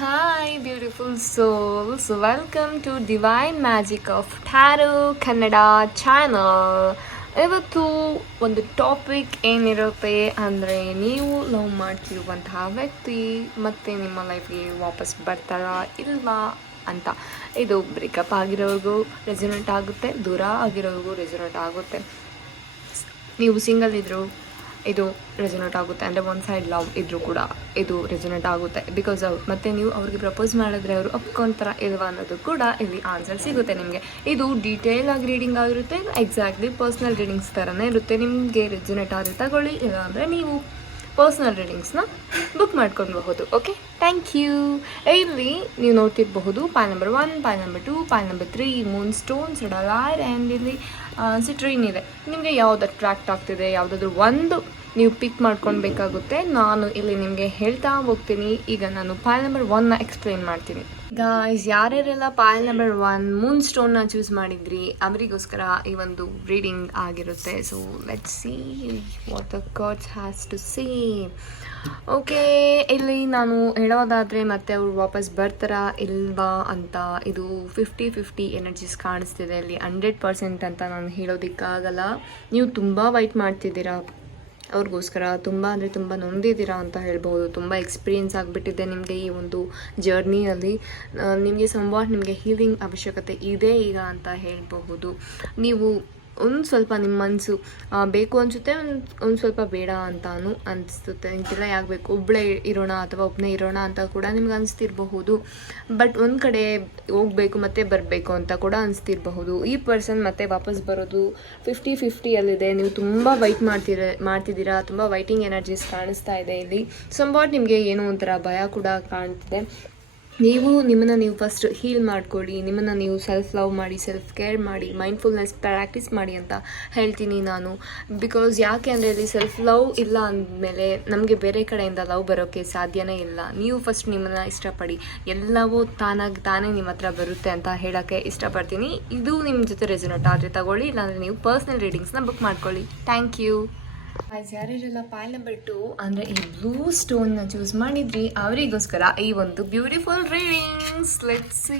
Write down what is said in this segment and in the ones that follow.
Hi, beautiful souls. Welcome to Divine Magic of Tarot Kannada channel. ಇವತ್ತು ಒಂದು topic ಏನಿರುತ್ತೆ ಅಂದರೆ ನೀವು ಲವ್ ಮಾಡ್ತಿರುವಂತಹ ವ್ಯಕ್ತಿ ಮತ್ತೆ ನಿಮ್ಮ ಲೈಫ್ಗೆ ವಾಪಸ್ ಬರ್ತಾರಾ ಇಲ್ವಾ ಅಂತ. ಇದು ಬ್ರೇಕಪ್ ಆಗಿರೋರಿಗೂ ರೆಸೊನೇಟ್ ಆಗುತ್ತೆ, ದೂರ ಆಗಿರೋರಿಗೂ ರೆಸೊನೇಟ್ ಆಗುತ್ತೆ. ನೀವು ಸಿಂಗಲ್ ಇದ್ದರೂ ಇದು ರೆಸೊನೇಟ್ ಆಗುತ್ತೆ, ಅಂದರೆ ಒನ್ ಸೈಡ್ ಲವ್ ಇದ್ದರೂ ಕೂಡ ಇದು ರೆಸೊನೇಟ್ ಆಗುತ್ತೆ. ಬಿಕಾಸ್ ಮತ್ತು ನೀವು ಅವ್ರಿಗೆ ಪ್ರಪೋಸ್ ಮಾಡಿದ್ರೆ ಅವರು ಒಪ್ಕೊತಾರ ಇಲ್ವಾ ಅನ್ನೋದು ಕೂಡ ಇಲ್ಲಿ ಆನ್ಸರ್ ಸಿಗುತ್ತೆ ನಿಮಗೆ. ಇದು ಡೀಟೇಲ್ ಆಗಿ ರೀಡಿಂಗ್ ಆಗಿರುತ್ತೆ, ಎಕ್ಸಾಕ್ಟ್ಲಿ ಪರ್ಸ್ನಲ್ ರೀಡಿಂಗ್ಸ್ ಥರನೇ ಇರುತ್ತೆ. ನಿಮಗೆ ರೆಸೊನೇಟ್ ಆದರೆ ತಗೊಳ್ಳಿ, ಇಲ್ಲ ಅಂದರೆ ನೀವು ಪರ್ಸ್ನಲ್ ರೀಡಿಂಗ್ಸ್ನ ಬುಕ್ ಮಾಡ್ಕೊಳ್ಬಹುದು. Okay, thank you. ಇಲ್ಲಿ ನೀವು ನೋಡ್ತಿರಬಹುದು pile number 1, pile number 2, pile number 3, moonstone, ಸಡಲಾರ್ ಆ್ಯಂಡ್ ಇಲ್ಲಿ ಸಿಟ್ರೀನ್ ಇದೆ. ನಿಮಗೆ ಯಾವ್ದು ಅಟ್ರಾಕ್ಟ್ ಆಗ್ತಿದೆ ಯಾವುದಾದ್ರೂ ಒಂದು ನೀವು ಪಿಕ್ ಮಾಡ್ಕೊಳ್ಬೇಕಾಗುತ್ತೆ. ನಾನು ಇಲ್ಲಿ ನಿಮಗೆ ಹೇಳ್ತಾ ಹೋಗ್ತೀನಿ. ಈಗ ನಾನು ಪಾಯ್ ನಂಬರ್ 1ನ ಎಕ್ಸ್ಪ್ಲೇನ್ ಮಾಡ್ತೀನಿ. ಗಾಯ್ಸ್, ಯಾರ್ಯಾರೆಲ್ಲ ಪಾಯ್ ನಂಬರ್ 1 ಮೂನ್ ಸ್ಟೋನ್ನ ಚೂಸ್ ಮಾಡಿದ್ರಿ ಅವರಿಗೋಸ್ಕರ ಈ ಒಂದು ರೀಡಿಂಗ್ ಆಗಿರುತ್ತೆ. So let's see what the cards has to say. Okay, ಇಲ್ಲಿ ನಾನು ಹೇಳೋದಾದರೆ ಮತ್ತೆ ಅವರು ವಾಪಸ್ ಬರ್ತಾರಾ ಇಲ್ವಾ ಅಂತ, ಇದು 50-50 ಎನರ್ಜೀಸ್ ಕಾಣಿಸ್ತಿದೆ ಇಲ್ಲಿ. 100% ಅಂತ ನಾನು ಹೇಳೋದಕ್ಕಾಗಲ್ಲ. ನೀವು ತುಂಬ ವೈಟ್ ಮಾಡ್ತಿದ್ದೀರಾ ಅವ್ರಿಗೋಸ್ಕರ, ತುಂಬ ಅಂದರೆ ತುಂಬ ನೊಂದಿದ್ದೀರಾ ಅಂತ ಹೇಳ್ಬೋದು. ತುಂಬ ಎಕ್ಸ್ಪೀರಿಯೆನ್ಸ್ ಆಗಿಬಿಟ್ಟಿದೆ ನಿಮಗೆ ಈ ಒಂದು ಜರ್ನಿಯಲ್ಲಿ. ನಿಮಗೆ ಸಂವಾಟ್ ನಿಮಗೆ ಹೀಲಿಂಗ್ ಅವಶ್ಯಕತೆ ಇದೆ ಈಗ ಅಂತ ಹೇಳಬಹುದು. ನೀವು ಒಂದು ಸ್ವಲ್ಪ ನಿಮ್ಮ ಮನಸ್ಸು ಬೇಕು ಅನಿಸುತ್ತೆ, ಒಂದು ಸ್ವಲ್ಪ ಬೇಡ ಅಂತಾನು ಅನಿಸುತ್ತೆ. ನಿಮಗೆಲ್ಲ ಯಾಕೆ ಬೇಕು, ಒಬ್ಬಳೇ ಇರೋಣ ಅಥವಾ ಒಬ್ಬನೇ ಇರೋಣ ಅಂತ ಕೂಡ ನಿಮ್ಗೆ ಅನಿಸ್ತಿರಬಹುದು. ಬಟ್ ಒಂದು ಕಡೆ ಹೋಗಬೇಕು ಮತ್ತು ಬರಬೇಕು ಅಂತ ಕೂಡ ಅನಿಸ್ತಿರಬಹುದು. ಈ ಪರ್ಸನ್ ಮತ್ತೆ ವಾಪಸ್ ಬರೋದು 50-50ಯಲ್ಲಿದೆ. ನೀವು ತುಂಬ ವೈಟ್ ಮಾಡ್ತಿದ್ದೀರಾ, ತುಂಬ ವೈಟಿಂಗ್ ಎನರ್ಜೀಸ್ ಕಾಣಿಸ್ತಾ ಇದೆ ಇಲ್ಲಿ. ಸಂವಾಟ್ ನಿಮಗೆ ಏನೋ ಒಂಥರ ಭಯ ಕೂಡ ಕಾಣ್ತಿದೆ. ನಿಮ್ಮನ್ನು ನೀವು ಫಸ್ಟ್ ಹೀಲ್ ಮಾಡ್ಕೊಳ್ಳಿ, ನಿಮ್ಮನ್ನು ನೀವು ಸೆಲ್ಫ್ ಲವ್ ಮಾಡಿ, ಸೆಲ್ಫ್ ಕೇರ್ ಮಾಡಿ, ಮೈಂಡ್ಫುಲ್ನೆಸ್ ಪ್ರಾಕ್ಟೀಸ್ ಮಾಡಿ ಅಂತ ಹೇಳ್ತೀನಿ ನಾನು. ಬಿಕಾಸ್ ಯಾಕೆ ಅಂದರೆ ಇಲ್ಲಿ ಸೆಲ್ಫ್ ಲವ್ ಇಲ್ಲ ಅಂದಮೇಲೆ ನಮಗೆ ಬೇರೆ ಕಡೆಯಿಂದ ಲವ್ ಬರೋಕ್ಕೆ ಸಾಧ್ಯನೇ ಇಲ್ಲ. ನೀವು ಫಸ್ಟ್ ನಿಮ್ಮನ್ನು ಇಷ್ಟಪಡಿ, ಎಲ್ಲವೂ ತಾನೇ ನಿಮ್ಮ ಹತ್ರ ಬರುತ್ತೆ ಅಂತ ಹೇಳೋಕ್ಕೆ ಇಷ್ಟಪಡ್ತೀನಿ. ಇದು ನಿಮ್ಮ ಜೊತೆ ರೆಸೊನೇಟ್ ಆದರೆ ತಗೊಳ್ಳಿ, ಇಲ್ಲಾಂದರೆ ನೀವು ಪರ್ಸ್ನಲ್ ರೀಡಿಂಗ್ಸ್ನ ಬುಕ್ ಮಾಡ್ಕೊಳ್ಳಿ. Thank you. ಯಾರ್ಯಾರೆಲ್ಲ ಪಾಯ್ ನಂಬರ್ 2 ಅಂದರೆ ಈ ಬ್ಲೂ ಸ್ಟೋನ್ನ ಚೂಸ್ ಮಾಡಿದ್ರಿ ಅವರಿಗೋಸ್ಕರ ಈ ಒಂದು beautiful readings. Let's see.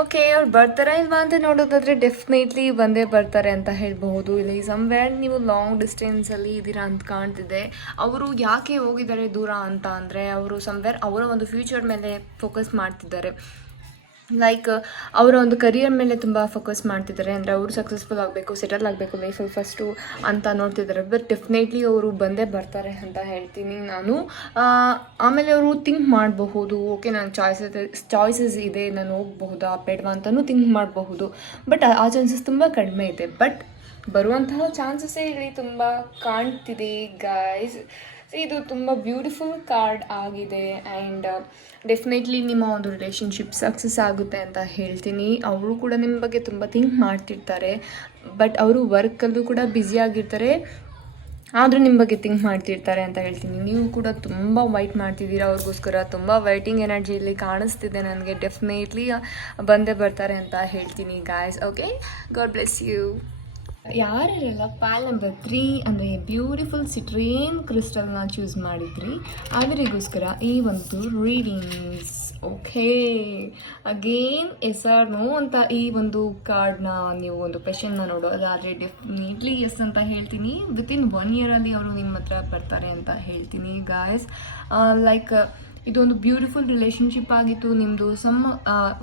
Okay, ಅವ್ರು ಬರ್ತಾರಾ ಇಲ್ವಾ ಅಂತ ನೋಡೋದಾದರೆ ಡೆಫಿನೆಟ್ಲಿ ಬಂದೇ ಬರ್ತಾರೆ ಅಂತ ಹೇಳ್ಬಹುದು. ಇಲ್ಲಿ ಸಮ್ವೇರ್ ನೀವು ಲಾಂಗ್ ಡಿಸ್ಟೆನ್ಸಲ್ಲಿ ಇದ್ದೀರಾ ಅಂತ ಕಾಣ್ತಿದೆ. ಅವರು ಯಾಕೆ ಹೋಗಿದ್ದಾರೆ ದೂರ ಅಂತ ಅಂದರೆ ಅವರು ಸಮ್ವೇರ್ ಅವರ ಒಂದು ಫ್ಯೂಚರ್ ಮೇಲೆ ಫೋಕಸ್ ಮಾಡ್ತಿದ್ದಾರೆ. ಲೈಕ್ ಅವರ ಒಂದು ಕರಿಯರ್ ಮೇಲೆ ತುಂಬ ಫೋಕಸ್ ಮಾಡ್ತಿದ್ದಾರೆ. ಅಂದರೆ ಅವರು ಸಕ್ಸಸ್ಫುಲ್ ಆಗಬೇಕು, ಸೆಟಲ್ ಆಗಬೇಕು ಲೈಫಲ್ಲಿ ಫಸ್ಟು ಅಂತ ನೋಡ್ತಿದ್ದಾರೆ. ಬಟ್ ಡೆಫಿನೆಟ್ಲಿ ಅವರು ಬಂದೇ ಬರ್ತಾರೆ ಅಂತ ಹೇಳ್ತೀನಿ ನಾನು. ಆಮೇಲೆ ಅವರು ಥಿಂಕ್ ಮಾಡಬಹುದು, ಓಕೆ ನಾನು ಚಾಯ್ಸಸ್ ಇದೆ, ನಾನು ಹೋಗಬಹುದಾ ಬೇಡವಾ ಅಂತಲೂ ಥಿಂಕ್ ಮಾಡಬಹುದು. ಬಟ್ ಆ ಚಾನ್ಸಸ್ ತುಂಬ ಕಡಿಮೆ ಇದೆ. ಬಟ್ ಬರುವಂತಹ ಚಾನ್ಸಸ್ಸೇ ಇಲ್ಲಿ ತುಂಬ ಕಾಣ್ತಿದೆ ಗಾಯ್ಸ್. ಇದು ತುಂಬ ಬ್ಯೂಟಿಫುಲ್ ಕಾರ್ಡ್ ಆಗಿದೆ. ಆ್ಯಂಡ್ ಡೆಫಿನೆಟ್ಲಿ ನಿಮ್ಮ ಒಂದು ರಿಲೇಷನ್ಶಿಪ್ ಸಕ್ಸಸ್ ಆಗುತ್ತೆ ಅಂತ ಹೇಳ್ತೀನಿ. ಅವರು ಕೂಡ ನಿಮ್ಮ ಬಗ್ಗೆ ತುಂಬ ಥಿಂಕ್ ಮಾಡ್ತಿರ್ತಾರೆ. ಬಟ್ ಅವರು ವರ್ಕಲ್ಲೂ ಕೂಡ ಬ್ಯುಸಿಯಾಗಿರ್ತಾರೆ, ಆದರೂ ನಿಮ್ಮ ಬಗ್ಗೆ ಥಿಂಕ್ ಮಾಡ್ತಿರ್ತಾರೆ ಅಂತ ಹೇಳ್ತೀನಿ. ನೀವು ಕೂಡ ತುಂಬ ವೈಟ್ ಮಾಡ್ತಿದ್ದೀರಾ ಅವ್ರಿಗೋಸ್ಕರ, ತುಂಬ ವೈಟಿಂಗ್ ಎನರ್ಜಿಯಲ್ಲಿ ಕಾಣಿಸ್ತಿದೆ ನನಗೆ. ಡೆಫಿನೆಟ್ಲಿ ಬಂದೇ ಬರ್ತಾರೆ ಅಂತ ಹೇಳ್ತೀನಿ guys. Okay, God bless you. ಯಾರ್ಯಾರೆಲ್ಲ ಪಾಯ್ ನಂಬರ್ 3 ಅಂದರೆ ಬ್ಯೂಟಿಫುಲ್ ಸಿಟ್ರೀನ್ ಕ್ರಿಸ್ಟಲ್ನ ಚೂಸ್ ಮಾಡಿದ್ರಿ ಅವರಿಗೋಸ್ಕರ ಈ ಒಂದು readings. Okay, again S R no ಅಂತ ಈ ಒಂದು ಕಾರ್ಡ್ನ ನೀವು ಒಂದು ಕ್ವೆಶನ್ನ ನೋಡೋದಾದರೆ ಡೆಫಿನೆಟ್ಲಿ ಎಸ್ ಅಂತ ಹೇಳ್ತೀನಿ. ವಿತಿನ್ 1 ಇಯರಲ್ಲಿ ಅವರು ನಿಮ್ಮ ಹತ್ರ ಬರ್ತಾರೆ ಅಂತ ಹೇಳ್ತೀನಿ ಗಾಯ್ಸ್. ಲೈಕ್ ಇದೊಂದು ಬ್ಯೂಟಿಫುಲ್ ರಿಲೇಷನ್ಶಿಪ್ ಆಗಿತ್ತು ನಿಮ್ಮದು.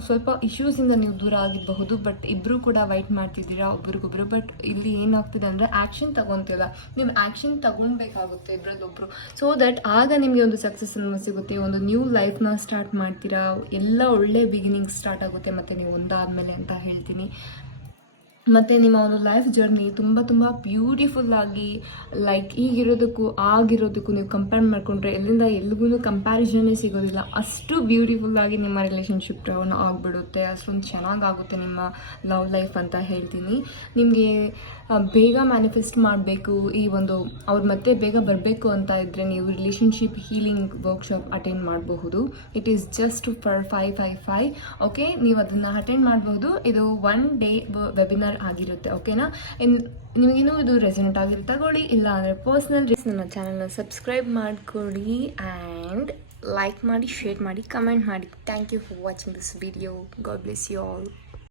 ಸ್ವಲ್ಪ ಇಶ್ಯೂಸಿಂದ ನೀವು ದೂರ ಆಗಿರಬಹುದು, ಬಟ್ ಇಬ್ಬರು ಕೂಡ ವೈಟ್ ಮಾಡ್ತಿದ್ದೀರಾ ಒಬ್ರಿಗೊಬ್ರು. ಬಟ್ ಇಲ್ಲಿ ಏನಾಗ್ತಿದೆ ಅಂದರೆ ಆ್ಯಕ್ಷನ್ ತಗೊತಿಲ್ಲ, ನೀವು ಆ್ಯಕ್ಷನ್ ತಗೊಳ್ಬೇಕಾಗುತ್ತೆ ಇಬ್ಬರದೊಬ್ಬರು. ಸೊ ದಟ್ ಆಗ ನಿಮಗೆ ಒಂದು ಸಕ್ಸಸ್ ಅನ್ನೋ ಸಿಗುತ್ತೆ, ಒಂದು ನ್ಯೂ ಲೈಫ್ನ ಸ್ಟಾರ್ಟ್ ಮಾಡ್ತೀರಾ, ಎಲ್ಲ ಒಳ್ಳೆ ಬಿಗಿನಿಂಗ್ ಸ್ಟಾರ್ಟ್ ಆಗುತ್ತೆ ಮತ್ತು ನೀವು ಒಂದಾದಮೇಲೆ ಅಂತ ಹೇಳ್ತೀನಿ. ಮತ್ತು ನಿಮ್ಮ ಒಂದು ಲೈಫ್ ಜರ್ನಿ ತುಂಬ ತುಂಬ ಬ್ಯೂಟಿಫುಲ್ಲಾಗಿ, ಲೈಕ್ ಈಗಿರೋದಕ್ಕೂ ಆಗಿರೋದಕ್ಕೂ ನೀವು ಕಂಪೇರ್ ಮಾಡಿಕೊಂಡ್ರೆ ಎಲ್ಲಿಂದ ಎಲ್ಲಿಗೂ ಕಂಪ್ಯಾರಿಸನ್ನೇ ಸಿಗೋದಿಲ್ಲ. ಅಷ್ಟು ಬ್ಯೂಟಿಫುಲ್ಲಾಗಿ ನಿಮ್ಮ ರಿಲೇಷನ್ಶಿಪ್ ಆಗಿಬಿಡುತ್ತೆ, ಅಷ್ಟೊಂದು ಚೆನ್ನಾಗಾಗುತ್ತೆ ನಿಮ್ಮ ಲವ್ ಲೈಫ್ ಅಂತ ಹೇಳ್ತೀನಿ. ನಿಮಗೆ ಬೇಗ ಮ್ಯಾನಿಫೆಸ್ಟ್ ಮಾಡಬೇಕು, ಈ ಒಂದು ಅವ್ರು ಮತ್ತೆ ಬೇಗ ಬರಬೇಕು ಅಂತ ಇದ್ದರೆ ನೀವು ರಿಲೇಷನ್ಶಿಪ್ ಹೀಲಿಂಗ್ ವರ್ಕ್ಶಾಪ್ ಅಟೆಂಡ್ ಮಾಡಬಹುದು. It is just for 555. Okay, ನೀವು ಅದನ್ನು ಅಟೆಂಡ್ ಮಾಡಬಹುದು. ಇದು 1 ಡೇ ವೆಬಿನಾರ್ ಆಗಿರುತ್ತೆ. ಓಕೆನಾ, ನಿಮಗೇನು ಇದು ರೆಸೊನೇಟ್ ಆಗಿರುತ್ತೆ ತಗೊಳ್ಳಿ, ಇಲ್ಲ ಅಂದರೆ ಪರ್ಸ್ನಲ್ ನನ್ನ ಚಾನಲ್ನ ಸಬ್ಸ್ಕ್ರೈಬ್ ಮಾಡ್ಕೊಳ್ಳಿ. ಆ್ಯಂಡ್ ಲೈಕ್ ಮಾಡಿ, ಶೇರ್ ಮಾಡಿ, ಕಮೆಂಟ್ ಮಾಡಿ. Thank you for watching this video. God bless you all.